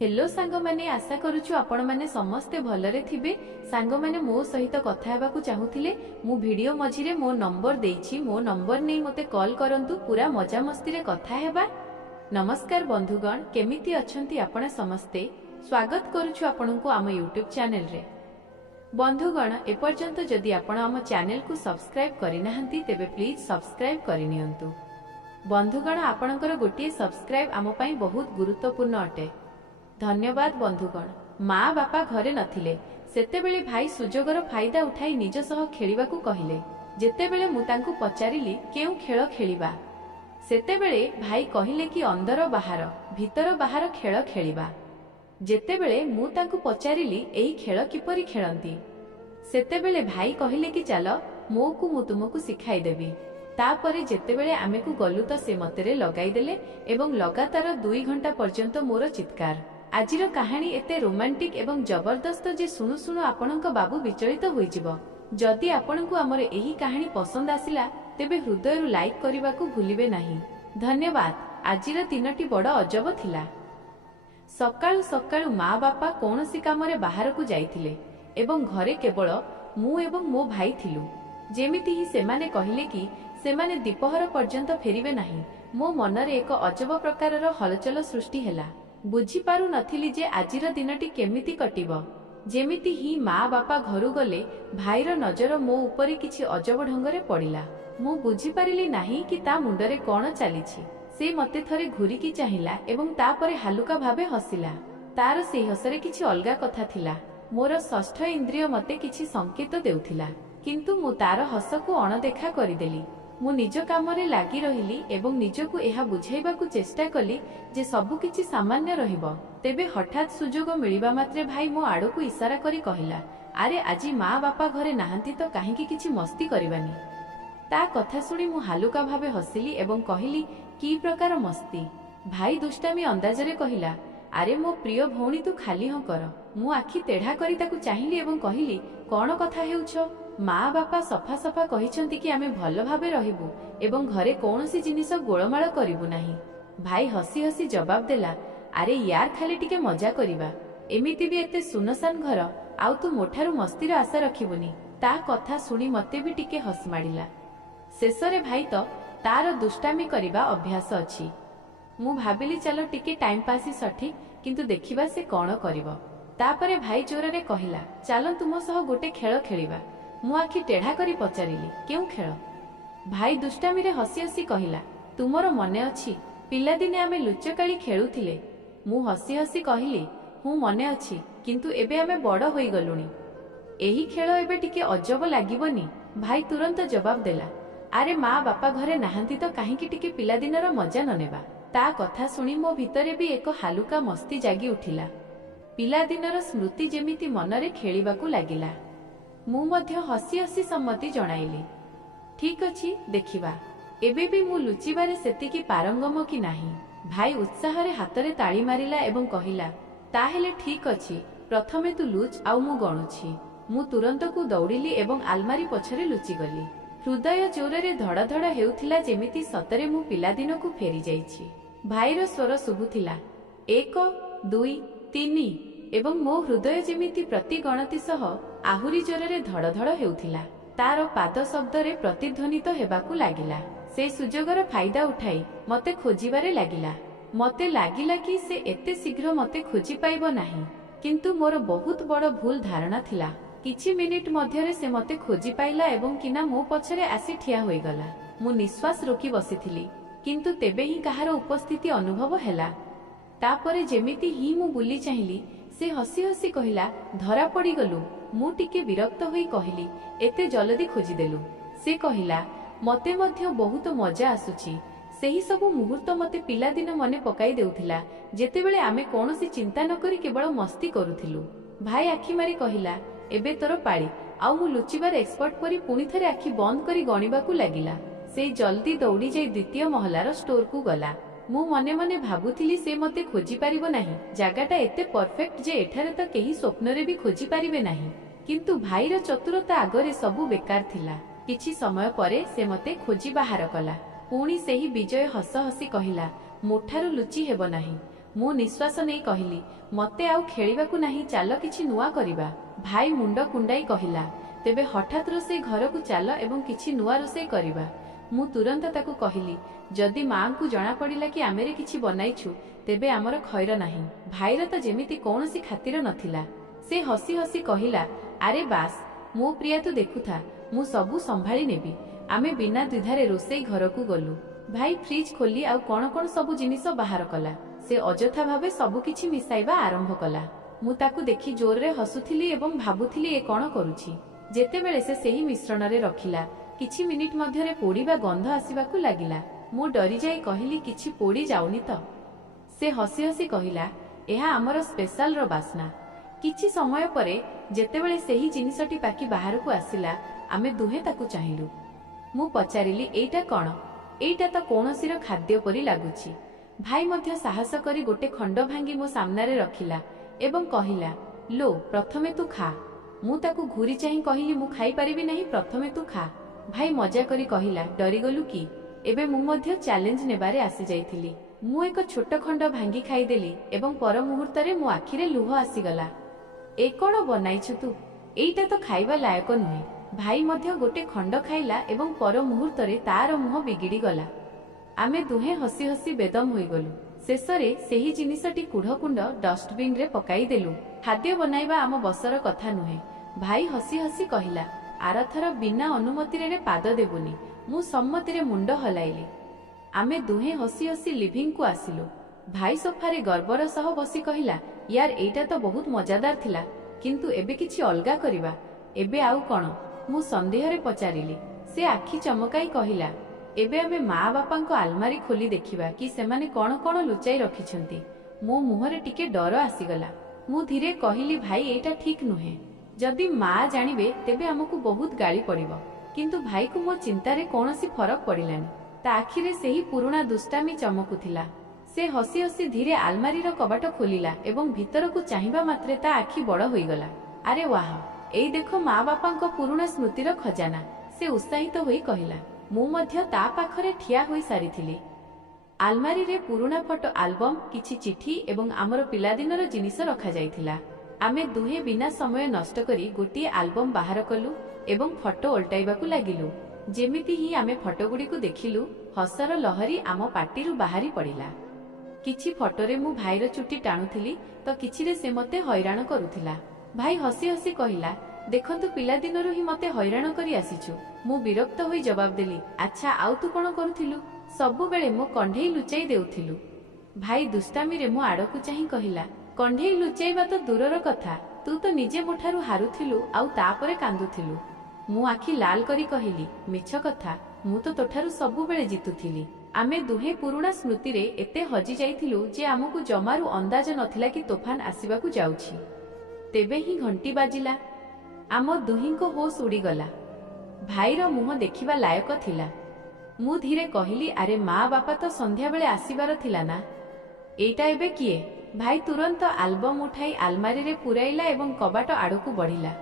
Hello सांग माने आशा करूछु आपण माने समस्ते भलरे थिबे। सांग माने मो सहित कथा हेबाकू चाहूथिले मु वीडियो मझिरे मो नंबर देइछि, मो नंबर नै मते कॉल करंतु, पूरा मजा मस्ती रे कथा हेबा। नमस्कार बंधुगण, केमिति अछंती आपण समस्ते? स्वागत करूछु आपनकू आम यूट्यूब चैनल रे। बंधुगण, एपर्यंत जदि आपण आम चैनल को सब्सक्राइब करिनाहंती तेबे प्लीज सब्सक्राइब करिनियंतु। बंधुगण, आपणकर गोटिए सब्सक्राइब आम पई बहुत गुरुत्वपूर्ण अटे। धन्यवाद बंधुगण। माँ बापा घरे नथिले सेतेबेले भाई सुजोगर फायदा उठाई निज सह खेलिबाकू कहिले। जेतेबेले मु तांकू पचारिली केउ खेल खेलिबा, सेतेबेले भाई कहिले कि अंदर बाहर भीतर बाहर खेल खेलिबा। जेतेबेले मु तांकू पचारिली एही खेल किपरि खेलंती, सेतेबेले भाई कहिले कि चल मो को मु तुमको सिखाई देबी। तापरे जेतेबेले आमे को गलु तो से मतेरे लगाई देले एवं लगातार 2 घंटा पर्यंत मोर चित्कार। आजिर कहानी एते रोमांटिक एवं जबरदस्त जे सुनु सुनु आपणक बाबू विचलित होइजिबो। जदि आपणकू हमर एही कहानी पसंद आसिला तेबे हृदयरु लाइक करिबाकू भूलिबे नाही। धन्यवाद। आजिर दिनटी बड़ अजब थिला। सकाळु सकाळु माँ बापा कोनोसी कामरे बाहरकू जाइथिले एवं घरे केवल मु एवं मो भाई थिलु। जेमिति ही सेमाने कहिले कि सेमाने दीपहर पर्यंत फेरिबे नाही, मो मनरे एक अजब प्रकारर हलचल सृष्टि हेला। बुझी पारु नथिली जे आजिर दिनटी केमिति कटिबो। जेमिति ही माँ बापा घरु गले भाईर नजर मो उपरे किछि अजब ढंगरे पड़िला। मु बुझी पारिली नाही कि ता मुंडरे कोन चालिछि। से मते थरे घुरिकी चाहिला एवं तापरे हालुका भाबे हसिला। तार से हसरे किछि अलगा कथा थिला। मोर षष्ठ इंद्रिय मते किछि संकेत देउथिला, किंतु मु तार हसकू अणदेखा करिदेली। मु निज कामरे लागी रहिली एवं निजकू एहा बुझाइबाकू चेष्टा कली जे सबु किछि सामान्य रहिबो। तेबे हठात सुजोग मिलिबा मात्रे भाई मो आड़कू इशारा करी कहिला, अरे आजी माँ बापा घरे नाहंती तो काहेकि किछि मस्ती करिबानी। ता कथा सुनी मु हालुका भाबे हसिली एवं कहिली, की प्रकार मस्ती? भाई दुष्टामी अंदाजरे कहिला, अरे मो प्रिय भौणी तू खाली हाँ कर। मु आखि तेढ़ा करी ताकू चाहिली एवं कहिली, कौन कथा हेउछो? माँ बापा सफा सफा कहिछंती कि आमे भल भाबे रहिबु एवं घरे कौनसी जिनिस गोलमाल करिबु नाही। भाई हसी हसी जवाब देला, अरे यार खाली टिके मजा करिबा, एमिति भी एते सुनसान घर, आउ तू मोठारु मस्तीर आशा रखिबुनी। ता कथा सुनी मते भी टिके हस माडिला। शेषरे भाई तो तार दुष्टामी करिबा अभ्यास अछि। मु भाबिली चलो टिके टाइम पासी सठी, किंतु देखिबा से कौन करिबो। तापरे भाई जोररे कहिला, चलो तुम सह गोटे खेल खेलिबा। मु आखि टेढ़ा करी पचारिली, केउ खेल? भाई दुष्टामी रे हसी हसी कहिला, तुमर मने अछि पिलादिने आमे लुचकाली खेलुथिले? मु हसी हसी कहिली, हूँ मने अछि, किंतु एबे आमे बड़ होई गलुनी। एही खेल एबे टिके अजब लागिबनी? भाई तुरंत जवाब देला, अरे माँ बापा घरे नाहंती तो काहेकि टिके पिलादिनर मजा न नेबा। ता कथा सुनी मो भितरे भी एक हालुका मस्ती जागी उठिला। पिलादिनर स्मृति जेमिति मनरे खेलिबाकू लागिला। मु मध्य हसी हसी सम्मति जणाइली, ठीक अछि देखिबा। एबे भी मु लुचिबारे सेतिकी पारंगम कि नाही। भाई उत्साह रे हातरे ताली मारिला एवं कहिला, ताहेले ठीक अछि, प्रथमे तू लुच आउ मु गणुछि। मु तुरंत को दौड़िली एवं आलमारी पछरे लुचि गली। हृदय जोररे धड़ धड़ हेउथिला, जेमिति सतरे मु पिलादिन को फेरी जाइछि। भाईर स्वर शुभुथिला, 1 2 3 एवं मो हृदय जेमिति प्रति गणति सह आहुरी जोररे धड़ धड़ हेउथिला। तार पाद शब्दरे प्रतिध्वनित हेबाकू लागिला। से सुजोगर फायदा उठाई मते खोजिबारे लागिला। मते लागिला कि से एते शीघ्र मते खोजी पाइबो नाही, किंतु मोर बहुत बड़ भूल धारणा थिला। किछि मिनिट मध्यरे से मते खोजी पाइला एवं किना मो पछरे आसी ठिया होई गला। मु निश्वास रोकी बसिथिली, किंतु तेबे ही कहार उपस्थिति अनुभव हेला। तापरे जेमिति ही मु बुली चाहिली, से हसी हसी कहिला, धरा पड़ी गलु। मु टिके विरक्त होई कहिली, एते जल्दी खोजी देलु। से कहिला, मते मध्य बहुत मजा आसुची। सेही सबु मुहूर्त मते पिलादिन मने पकाई देउथिला, जेतेबेले आमे कोनोसी चिंता न करी केवल मस्ती करुथिलु। भाई आखि मारी कहिला, एबे तोर पाड़ी। आउ मु लुचिबार एक्सपर्ट परी पुणी थरे आखि बंद करी गणिबाकू लागिला। से जल्दी दौड़ी जाई द्वितीय महलार स्टोर को गला। मु मने मने भाबुथिली से मते खोजी पारिबो नाही। जागाटा एते परफेक्ट जे एठारे तो केही स्वप्नरे भी खोजी पारिबे नाही। किंतु भाईर चतुरता आगरे सबु बेकार थिला। किछि समय परे से मते खोजी बाहर कला। पुणी सेही विजय हस हसी कहिला, मोठारु लुचि हेबो नाही। मु निश्वास नहीं कहली, ମତେ ଆଉ ଖେଳିବାକୁ ନାହିଁ, ଚାଲ କିଛି ନୂଆ କରିବା। ଭାଇ ମୁଣ୍ଡ କୁଣ୍ଡାଇ କହିଲା, ତେବେ ହଠାତ୍ ରୋଷେଇ ଘରକୁ ଚାଲ ଏବଂ କିଛି ନୂଆ ରୋଷେଇ କରିବା। ମୁଁ ତୁରନ୍ତ ତାକୁ କହିଲି, ଯଦି ମାଆଙ୍କୁ ଜଣାପଡ଼ିଲା କି ଆମେରେ କିଛି ବନାଇଛୁ ତେବେ ଆମର ଖୈର ନାହିଁ। ଭାଇର ତ ଯେମିତି କୌଣସି ଖାତିର ନଥିଲା। ସେ ହସି ହସି କହିଲା, ଆରେ ବାସ୍ ମୋ ପ୍ରିୟା, ତୁ ଦେଖୁଥା, ମୁଁ ସବୁ ସମ୍ଭାଳି ନେବି। ଆମେ ବିନା ଦ୍ୱିଧାରେ ରୋଷେଇ ଘରକୁ ଗଲୁ। ଭାଇ ଫ୍ରିଜ୍ ଖୋଲି ଆଉ କଣ କଣ ସବୁ ଜିନିଷ ବାହାର କଲା। ସେ ଅଯଥା ଭାବେ ସବୁକିଛି ମିଶାଇବା ଆରମ୍ଭ କଲା। ମୁଁ ତାକୁ ଦେଖି ଜୋରରେ ହସୁଥିଲି ଏବଂ ଭାବୁଥିଲି ଏ କଣ କରୁଛି। ଯେତେବେଳେ ସେ ସେହି ମିଶ୍ରଣରେ ରଖିଲା, କିଛି ମିନିଟ୍ ମଧ୍ୟରେ ପୋଡ଼ିବା ଗନ୍ଧ ଆସିବାକୁ ଲାଗିଲା। ମୁଁ ଡରିଯାଇ କହିଲି, କିଛି ପୋଡ଼ି ଯାଉନି ତ? ସେ ହସି ହସି କହିଲା, ଏହା ଆମର ସ୍ପେଶାଲର ବାସ୍ନା। କିଛି ସମୟ ପରେ ଯେତେବେଳେ ସେହି ଜିନିଷଟି ପାକି ବାହାରକୁ ଆସିଲା, ଆମେ ଦୁହେଁ ତାକୁ ଚାହିଁଲୁ। ମୁଁ ପଚାରିଲି, ଏଇଟା କଣ? ଏଇଟା ତ କୌଣସିର ଖାଦ୍ୟ ପରି ଲାଗୁଛି। ଭାଇ ମଧ୍ୟ ସାହସ କରି ଗୋଟେ ଖଣ୍ଡ ଭାଙ୍ଗି ମୋ ସାମ୍ନାରେ ରଖିଲା ଏବଂ କହିଲା, ଲୋ, ପ୍ରଥମେ ତୁ ଖା। ମୁଁ ତାକୁ ଘୁରି ଚାହିଁ କହିଲି, ମୁଁ ଖାଇପାରିବି ନାହିଁ, ପ୍ରଥମେ ତୁ ଖା। ଭାଇ ମଜା କରି କହିଲା, ଡରିଗଲୁ କି? ଏବେ ମୁଁ ମଧ୍ୟ ଚ୍ୟାଲେଞ୍ଜ ନେବାରେ ଆସିଯାଇଥିଲି। ମୁଁ ଏକ ଛୋଟ ଖଣ୍ଡ ଭାଙ୍ଗି ଖାଇଦେଲି ଏବଂ ପର ମୁହୂର୍ତ୍ତରେ ମୋ ଆଖିରେ ଲୁହ ଆସିଗଲା। ଏ କଣ ବନାଇଛୁ ତୁ? ଏଇଟା ତ ଖାଇବା ଲାୟକ ନୁହେଁ। ଭାଇ ମଧ୍ୟ ଗୋଟେ ଖଣ୍ଡ ଖାଇଲା ଏବଂ ପର ମୁହୂର୍ତ୍ତରେ ତାର ମୁହଁ ବିଗିଡ଼ିଗଲା। ଆମେ ଦୁହେଁ ହସି ହସି ବେଦମ ହୋଇଗଲୁ। ଶେଷରେ ସେହି ଜିନିଷଟି କୁଢ଼କୁଣ୍ଡ ଡଷ୍ଟବିନ୍ରେ ପକାଇଦେଲୁ। ଖାଦ୍ୟ ବନାଇବା ଆମ ବସର କଥା ନୁହେଁ। ଭାଇ ହସି ହସି କହିଲା, ଆରଥର ବିନା ଅନୁମତିରେ ପାଦ ଦେବୁନି। ମୁଁ ସମ୍ମତିରେ ମୁଣ୍ଡ ହଲାଇଲି। ଆମେ ଦୁହେଁ ହସି ହସି ଲିଭିଂକୁ ଆସିଲୁ। ଭାଇ ସୋଫାରେ ଗର୍ବର ସହ ବସି କହିଲା, ୟାର, ଏଇଟା ତ ବହୁତ ମଜାଦାର ଥିଲା, କିନ୍ତୁ ଏବେ କିଛି ଅଲଗା କରିବା। ଏବେ ଆଉ କଣ? ମୁଁ ସନ୍ଦେହରେ ପଚାରିଲି। ସେ ଆଖି ଚମକାଇ କହିଲା, ଏବେ ଆମେ ମା ବାପାଙ୍କ ଆଲମାରୀ ଖୋଲି ଦେଖିବା କି ସେମାନେ କଣ କଣ ଲୁଚାଇ ରଖିଛନ୍ତି। ମୋ ମୁହଁରେ ଟିକେ ଡର ଆସିଗଲା। ମୁଁ ଧୀରେ କହିଲି, ଭାଇ, ଏଇଟା ଠିକ୍ ନୁହେଁ। ଯଦି ମା ଜାଣିବେ ତେବେ ଆମକୁ ବହୁତ ଗାଳି ପଡ଼ିବ। କିନ୍ତୁ ଭାଇକୁ ମୋ ଚିନ୍ତାରେ କୌଣସି ଫରକ ପଡ଼ିଲାନି। ତା ଆଖିରେ ସେହି ପୁରୁଣା ଦୁଷ୍ଟାମି ଚମକୁଥିଲା। ସେ ହସି ହସି ଧୀରେ ଆଲମାରୀର କବାଟ ଖୋଲିଲା ଏବଂ ଭିତରକୁ ଚାହିଁବା ମାତ୍ରେ ତା ଆଖି ବଡ଼ ହୋଇଗଲା। ଆରେ ୱାହ, ଏଇ ଦେଖ ମା ବାପାଙ୍କ ପୁରୁଣା ସ୍ମୃତିର ଖଜାନା, ସେ ଉତ୍ସାହିତ ହୋଇ କହିଲା। ମୁଁ ମଧ୍ୟ ତା ପାଖରେ ଠିଆ ହୋଇ ସାରିଥିଲି। ଆଲମାରୀରେ ପୁରୁଣା ଫଟୋ ଆଲବମ୍, କିଛି ଚିଠି ଏବଂ ଆମର ପିଲାଦିନର ଜିନିଷ ରଖାଯାଇଥିଲା। ଆମେ ଦୁହେଁ ବିନା ସମୟ ନଷ୍ଟ କରି ଗୋଟିଏ ଆଲବମ୍ ବାହାର କଲୁ ଏବଂ ଫଟୋ ଓଲଟାଇବାକୁ ଲାଗିଲୁ। ଯେମିତି ହିଁ ଆମେ ଫଟୋଗୁଡ଼ିକୁ ଦେଖିଲୁ, ହସର ଲହରୀ ଆମ ପାଟିରୁ ବାହାରି ପଡ଼ିଲା। କିଛି ଫଟୋରେ ମୁଁ ଭାଇର ଚୁଟି ଟାଣୁଥିଲି ତ କିଛିରେ ସେ ମୋତେ ହଇରାଣ କରୁଥିଲା। ଭାଇ ହସି ହସି କହିଲା, ଦେଖନ୍ତୁ, ପିଲାଦିନରୁ ହିଁ ମୋତେ ହଇରାଣ କରି ଆସିଛୁ। ମୁଁ ବିରକ୍ତ ହୋଇ ଜବାବ ଦେଲି, ଆଚ୍ଛା, ଆଉ ତୁ କଣ କରୁଥିଲୁ? ସବୁବେଳେ ମୋ କଣ୍ଢେଇ ଲୁଚାଇ ଦେଉଥିଲୁ। ଭାଇ ଦୁଷ୍ଟାମିରେ ମୋ ଆଡ଼କୁ ଚାହିଁ କହିଲା, କଣ୍ଢେଇ ଲୁଚାଇବା ତ ଦୂରର କଥା, ତୁ ତ ନିଜେ ମୋ ଠାରୁ ହାରୁଥିଲୁ ଆଉ ତାପରେ କାନ୍ଦୁଥିଲୁ। ମୁଁ ଆଖି ଲାଲ କରି କହିଲି, ମିଛ କଥା, ମୁଁ ତ ତୋଠାରୁ ସବୁବେଳେ ଜିତୁଥିଲି। ଆମେ ଦୁହେଁ ପୁରୁଣା ସ୍ମୃତିରେ ଏତେ ହଜି ଯାଇଥିଲୁ ଯେ ଆମକୁ ଜମାରୁ ଅନ୍ଦାଜ ନଥିଲା କି ତୋଫାନ ଆସିବାକୁ ଯାଉଛି। ତେବେ ହିଁ ଘଣ୍ଟି ବାଜିଲା। ଆମ ଦୁହିଁଙ୍କ ହୋସ୍ ଉଡ଼ିଗଲା। ଭାଇର ମୁହଁ ଦେଖିବା ଲାୟକ ଥିଲା। ମୁଁ ଧୀରେ କହିଲି, ଆରେ ମା ବାପା ତ ସନ୍ଧ୍ୟାବେଳେ ଆସିବାର ଥିଲା ନା? ଏଇଟା ଏବେ କିଏ? ଭାଇ ତୁରନ୍ତ ଆଲବମ୍ ଉଠାଇ ଆଲମାରୀରେ ପୁରାଇଲା ଏବଂ କବାଟ ଆଡ଼କୁ ବଢ଼ିଲା।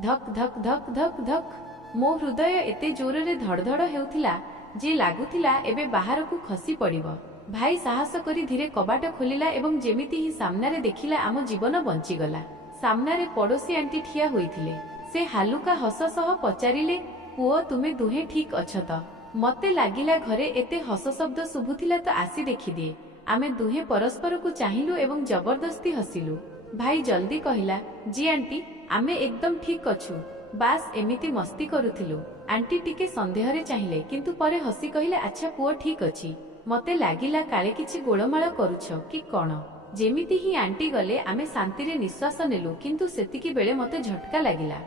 ଧକ୍ ଧକ୍ ଧକ୍ ଧକ୍ ଧକ୍। ମୋ ହୃଦୟ ଏତେ ଜୋରରେ ଧଡ଼ଧଡ଼ ହେଉଥିଲା ଯେ ଲାଗୁଥିଲା ଏବେ ବାହାରକୁ ଖସି ପଡ଼ିବ। ଭାଇ ସାହସ କରି ଧୀରେ କବାଟ ଖୋଲିଲା ଏବଂ ଯେମିତି ହିଁ ସାମ୍ନାରେ ଦେଖିଲା, ଆମ ଜୀବନ ବଞ୍ଚିଗଲା। ସାମ୍ନାରେ ପଡ଼ୋଶୀ ଆଣ୍ଟି ଠିଆ ହୋଇଥିଲେ। ସେ ହାଲୁକା ହସ ସହ ପଚାରିଲେ, ପୁଅ, ତୁମେ ଦୁହେଁ ଠିକ୍ ଅଛ ତ? ମତେ ଲାଗିଲା ଘରେ ଏତେ ହସ ଶବ୍ଦ ଶୁଭୁଥିଲା ତ ଆସି ଦେଖିଦିଏ। ଆମେ ଦୁହେଁ ପରସ୍ପରକୁ ଚାହିଁଲୁ ଏବଂ ଜବରଦସ୍ତି ହସିଲୁ। ଭାଇ ଜଲ୍ଦି କହିଲା, ଜି ଆଣ୍ଟି, ଆମେ ଏକଦମ ଠିକ୍ ଅଛୁ। ବାସ୍ ଏମିତି ମସ୍ତି କରୁଥିଲୁ। ଆଣ୍ଟି ଟିକେ ସନ୍ଦେହରେ ଚାହିଁଲେ କିନ୍ତୁ ପରେ ହସି କହିଲେ, ଆଚ୍ଛା ପୁଅ, ଠିକ୍ ଅଛି। ମତେ ଲାଗିଲା କାଳେ କିଛି ଗୋଳମାଳ କରୁଛ କି କଣ। ଯେମିତି ହିଁ ଆଣ୍ଟି ଗଲେ ଆମେ ଶାନ୍ତିରେ ନିଶ୍ୱାସ ନେଲୁ, କିନ୍ତୁ ସେତିକି ବେଳେ ମତେ ଝଟକା ଲାଗିଲା।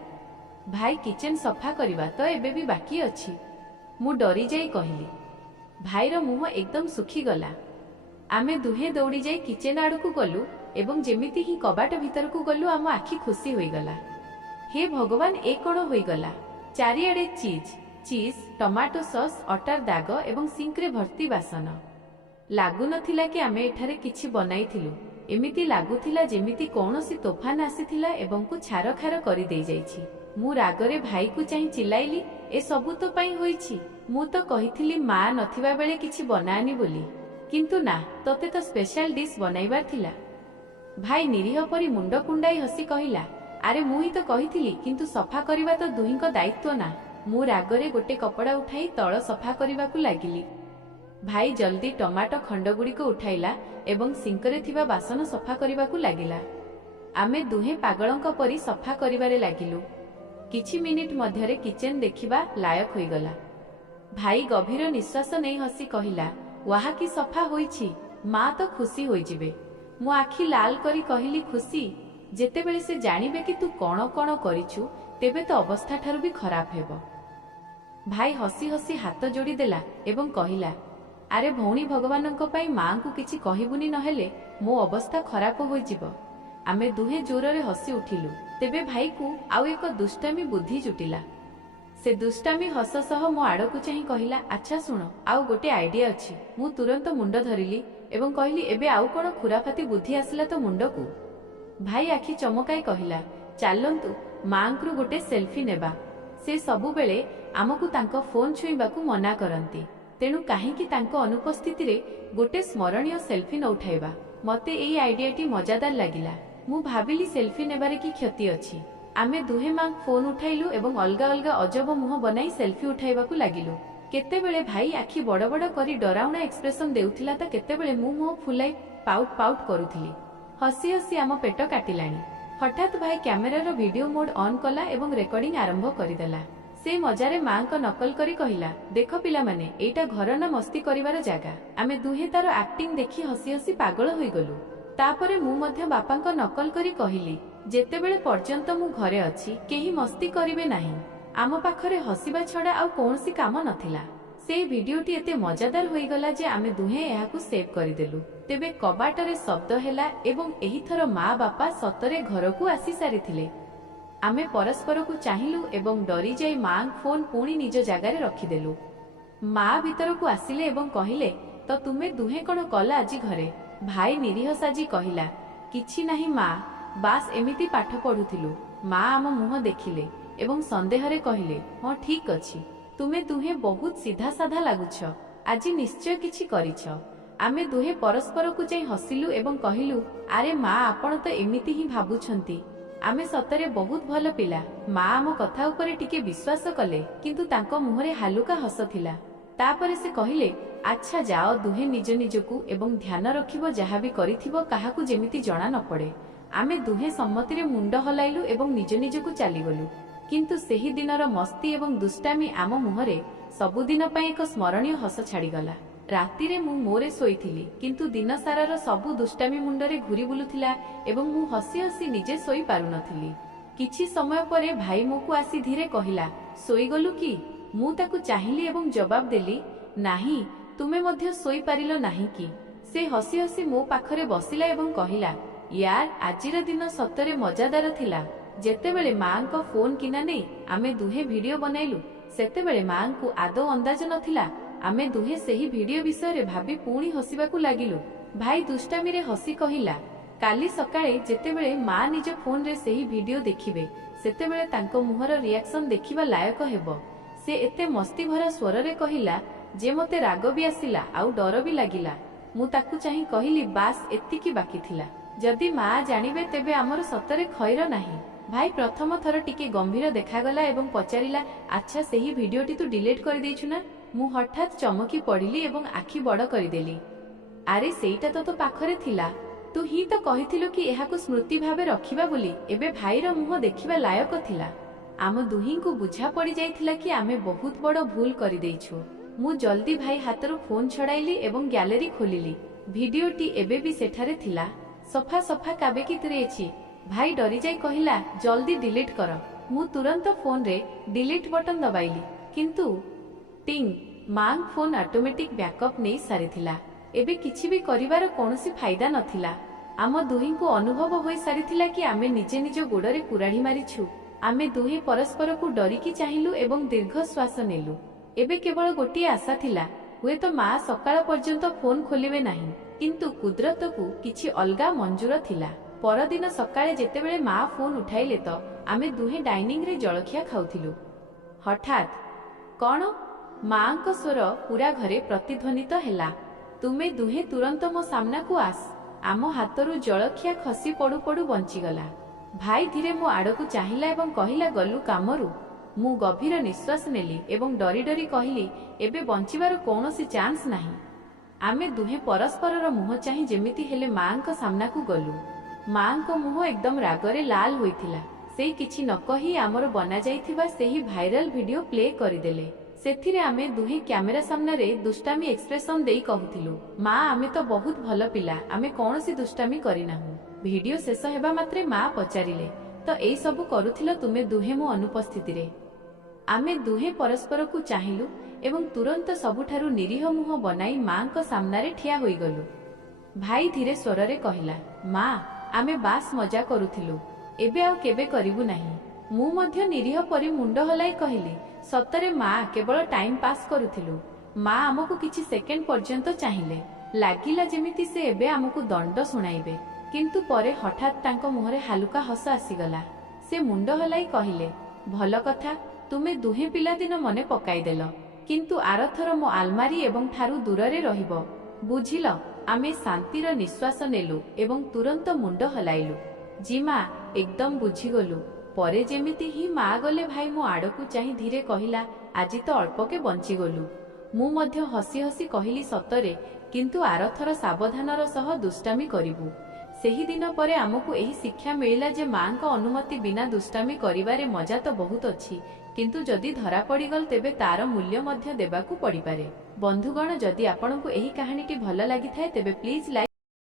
ଭାଇ, କିଚେନ ସଫା କରିବା ତ ଏବେ ବି ବାକି ଅଛି। ମୁଁ ଡରିଯାଇ କହିଲି। ଭାଇର ମୁହଁ ଏକଦମ ଶୁଖିଗଲା। ଆମେ ଦୁହେଁ ଦୌଡ଼ି ଯାଇ କିଚେନ ଆଡ଼କୁ ଗଲୁ ଏବଂ ଯେମିତି ହିଁ କବାଟ ଭିତରକୁ ଗଲୁ, ଆମ ଆଖି ଖୁସି ହୋଇଗଲା। ହେ ଭଗବାନ, ଏ କଣ ହୋଇଗଲା? ଚାରିଆଡ଼େ ଚିଜ୍ ଚିଜ୍, ଟମାଟୋ ସସ୍, ଅଟାର ଦାଗ ଏବଂ ସିଙ୍କରେ ଭର୍ତ୍ତି ବାସନ। ଲାଗୁନଥିଲା କି ଆମେ ଏଠାରେ କିଛି ବନାଇଥିଲୁ। ଏମିତି ଲାଗୁଥିଲା ଯେମିତି କୌଣସି ତୋଫାନ ଆସିଥିଲା ଏବଂ ଛାରଖାର କରିଦେଇଯାଇଛି। ମୁଁ ରାଗରେ ଭାଇକୁ ଚାହିଁ ଚିଲ୍ଲାଇଲି, ଏ ସବୁ ତୋ ପାଇଁ ହୋଇଛି। ମୁଁ ତ କହିଥିଲି ମା ନଥିବା ବେଳେ କିଛି ବନାନି ବୋଲି। କିନ୍ତୁ ନା, ତତେ ତ ସ୍ପେଶାଲ ଡିସ୍ ବନାଇବାର ଥିଲା। भाई निरीह परी मुंड कुंडाई हसी कहला, अरे मुई तो कहिथिली किंतु सफा करिबा तो दुहींको दायित्व ना। मु रागरे गोटे कपड़ा उठाई तळ सफा करिबाकू लागिली। भाई जल्दी टमाटो खंडगुड़िक उठाइला एवं सिंकरे थिबा बासन सफा करिबाकू लागिला। आमे दुहे पागलंक परी सफा करिबारे लागिलु। किछि मिनिट मध्यरे किचेन देखिबा लायक होइगला। भाई गभीर निश्वास नहीं हसी कहला, वाहा की सफा होइछि, माँ तो खुशी होइजिबे। मु आखि लाल करी कहिली, खुशी जेतेबेले से जानिबे कि तू कण कण करिछु तेबे तो अवस्था ठारू भी खराब हेबो। भाई हसी हसी हाथ जोड़ी देला एवं कहिला, अरे भौणी भगवानंक पई माँ को किछि कहिबुनी नहेले मो अवस्था खराब होइजिबो। आमे दुहे जोररे हसी उठिलु। तेबे भाई को आउ एक दुष्टामी बुद्धि जुटिला। से दुष्टामी हस सह मो आड़कू चाही कहिला, अच्छा सुन, आउ गोटे आइडिया अछि। मु तुरंत मुंड धरिली एवं कहली, एबे आउ कोन खुराफाती बुद्धि आसिला तो मुंड को? भाई आखि चमकाई कहिला, चलंतु मांकरू गोटे सेल्फी नेबा। से सबु बेले आमकू तांको फोन छुईबाकू मना करंती, तेणु काहींकी तांको अनुपस्थिति रे गोटे स्मरणीय सेल्फी न उठाइबा। मते एई आइडियाटी मजादार लागिला। मु भाबिली सेल्फी नेबारे की क्षति अछि। आमे दुहे मांग फोन उठाइलु एवं अलगा अलगा अजब मुह बनाई सेल्फी उठाइबाकू लागिलु। केतेबेले भाई आखि बड़ बड़ करी डरावना एक्सप्रेशन देउथिला त केतेबेले मु मुह फुलाई पाउट पाउट करुथिली। हसी हसी आम पेट काटिलाणी। हठात भाई कैमेरार वीडियो मोड ऑन कला एवं रेकर्डिंग आरंभ करिदेला। से मजारे मां को नकल करी कहिला, देख पिला माने एटा घर ना मस्ती करिवार जागा। आमे दुहे तार एक्टिंग देखि हसी हसी पागल होई गलु। तापरे मु मध्य बापा को नकल करी कहिली, जेतेबेले पर्यंत मु घरे अछि केही मस्ती करिवे नाही। आम पाखरे हसीबा छडा आउ कोनसी काम नथिला। से वीडियोटी एते मजादार होई गला जे आमे दुहे एहाकू सेव करिदेलु। तेबे कबाटरे शब्द हेला एवं एही थर माँ बापा सतरे घरकू आसी सारिथिले। आमे परस्पर को चाहिलु एवं डरी जाई मां फोन पुणी निज जगार रखिदेलु। माँ भीतर को आसिले एवं कहिले, तो तुमे दुहे कण कला आजी घरे? भाई निरीह साजी कहिला, किछि नाही माँ, बास एमिति पाठ पढुथिलु। माँ आम मुह देखिले एवं संदेहरे कहिले, हाँ ठीक अछि, तुमे दुहे बहुत सीधा साधा लागुछ, आजी निश्चय किछि करिछ। आमे दुहे परस्पर को जाई हसिलु एवं कहिलु, अरे माँ आपण तो एमिति ही भाबुछंती, आमे सतरे बहुत भल पिला। माँ आम कथा उपरे टिके विश्वास कले, किंतु तांको मुहरे हालुका हस थिला। तापरे से कहिले, अच्छा जाओ दुहे निज निजकू एवं ध्यान रखिबो, जहा भी करिथिबो काहाकू जेमिति जणा न पड़े। आमे दुहे सम्मतिरे मुंड हलाइलु एवं निज निजकू चालीगलु। किंतु सेही दिनर मस्ती एवं दुष्टामी आम मुहरे सबुदिन पई एक स्मरणीय हस छाड़ीगला। रातिरे मु मोरे सोईथिली, किंतु दिन सारार सबु दुष्टामी मुंडरे घुरी बुलुथिला एवं मु हसी हसी निजे सोई पारु नथिली। किछि समय परे भाई मोकु आसी धीरे कहिला, सोईगलु कि? मु ताकु चाहिली एवं जवाब देली, नाही, तुमे मध्य सोई पारिलो नाही कि? से हसी हसी मो पाखरे बसिला एवं कहिला, यार आजिर दिन सतरे मजादार थिला। जेतेबेले मां को फोन किना नै आमे दुहे वीडियो बनाइलु, सेतेबेले मां को आदौ अंदाज नथिला। आमे दुहे सेही वीडियो विषय रे भाबी पुणी हसिबाकू लागिलु। भाई दुष्टामी रे हसी कहिला, काली सकाळे जेतेबेले मां निज फोन रे सेही वीडियो देखिबे, सेतेबेले तांको मुहर रिएक्शन देखिबा लायक हेबो। से एते मस्ती भरा स्वर रे कहिला जे मते राग भी आसिला आउ डर भी लागिला। मु ताकू चाही कहिली, बास एतिकी बाकी थिला, जदि मां जानिबे तेबे हमर सतरे खैर नाही। भाई प्रथम थर टिके गंभीर देखागला एवं पचारिला, अच्छा सेही वीडियोटी तू डिलीट कर देइछु ना? मु हठात चमकी पड़िली एवं आखि बड़ करिदेली। आरे सेईटा तो पाखरे थिला, तू ही तो कहिथिलु कि एहाकू स्मृति भाबे रखिबा बोली। एबे भाईर मुह देखिबा लायक थिला। आम दुही को बुझा पड़ी जाइथिला कि आमे बहुत बड़ भूल करि देइछु। मु जल्दी भाई हाथरू फोन छड़ाइली एवं गैलरी खोलिली। वीडियोटी एबे भी सेठारे थिला, सफा सफा काबे कि तिरेछि। भाई डरी जाई कहिला, जल्दी डिलीट कर। मु तुरंत फोन रे डिलीट बटन दबाइली, किंतु टिंग, मांग फोन ऑटोमेटिक बैकअप नहीं सारिथिला। एबे किछि भी करिवार कोनोसी फायदा नथिला। आम दुही को अनुभव होई सारिथिला कि आमे निजे निज गोड़रे कुराढ़ी मारिछु। आमे दुही परस्पर को डरिकी चाहिलु एवं दीर्घ श्वास नेलु। एबे केवल गोटिए आशा थिला, हुए तो मां सकाळ पर्यंत फोन खोलिबे नाही, किंतु कुदरत को किछि अलगा मंजूर थिला। परदिन सकाळे जेतेबेले मां फोन उठाइले तो आमे दुहे डाइनिंग रे जलखिया खाउथिलु। हठात कौन मां को स्वर पूरा घरे प्रतिध्वनित हेला, तुमे दुहे तुरंत मो सामना को आस। आम हाथरू जलखिया खसी पड़ू पड़ू बंचीगला। भाई धीरे मो आड़कू चाहिला एवं कहिला गलु कामरू। मु गभीर निश्वास नेली एवं डरी डरी कहली एबे बंचिबार कौनसी चांस नाही। आमे दुहे परस्परर मुह चाहि जेमिति हेले मांक सामनाकू गलु। मांक मुह एकदम रागरे लाल होइथिला। सेई किछि न कहि आमर बना जाइथिबा सेही भाइराल वीडियो प्ले करिदेले। सेथिरे आमे दुहे कैमेरा सामने दुष्टामी एक्सप्रेशन देई कहूथिलु, माँ आमे तो बहुत भल पिला, आमे कौनसी दुष्टामी करिनाहु। वीडियो शेष हेबा मात्रे माँ पचारिले, तो एई सबु करुथिल तुमे दुहे मो अनुपस्थितिरे। आमे दुहे परस्पर को चाहिलु एवं तुरंत सबुठारु निरीह मुह बनाई माँ को सामनारे ठिया होई गलु। भाई धीरे स्वररे कहिला, माँ आमे बास मजा करुथिलु, एबे आउ केबे करिबु नाही। मु मध्य निरीह परी मुंड हलाई कहली, सतरे माँ केवल टाइम पास करुथिलु। माँ आमको किछि सेकेंड पर्यंत चाहिले, लागिला जेमिति से एबे आमको दंड सुनाइबे। किंतु परे हठात तांको मुहरे हालुका हस आसीगला। से मुंड हलाई कहिले, भल कथा तुमे दुहे पिलादिन मने पकाइदेल, किंतु आरथर मो आलमारी एवं ठारू दूररे रहिबो, बुझिल। आमे शांतिर निश्वास नेलु एवं तुरंत मुंड हलाइलु। जी माँ एकदम बुझीगलु। परे जेमिति ही माँ गले भाई मो आड़कू चाहि धीरे कहिला, आजि तो अल्पके बंचीगलु। मु मध्य हसी हसी कहिली, सतरे किंतु आरथर सावधानर सह दुष्टामी करिबु। सेही दिन परे आमको एही शिक्षा मिलिला जे माँ को अनुमति बिना दुष्टामी करिबारे मजा तो बहुत अछि, किंतु जदि धरा पड़ीगल तेबे तार मूल्य मध्य देबाकू पड़िपारे। बंधुगण जदि आपनकू एही कहानीटी भल लागिथाय तेबे प्लीज लाइक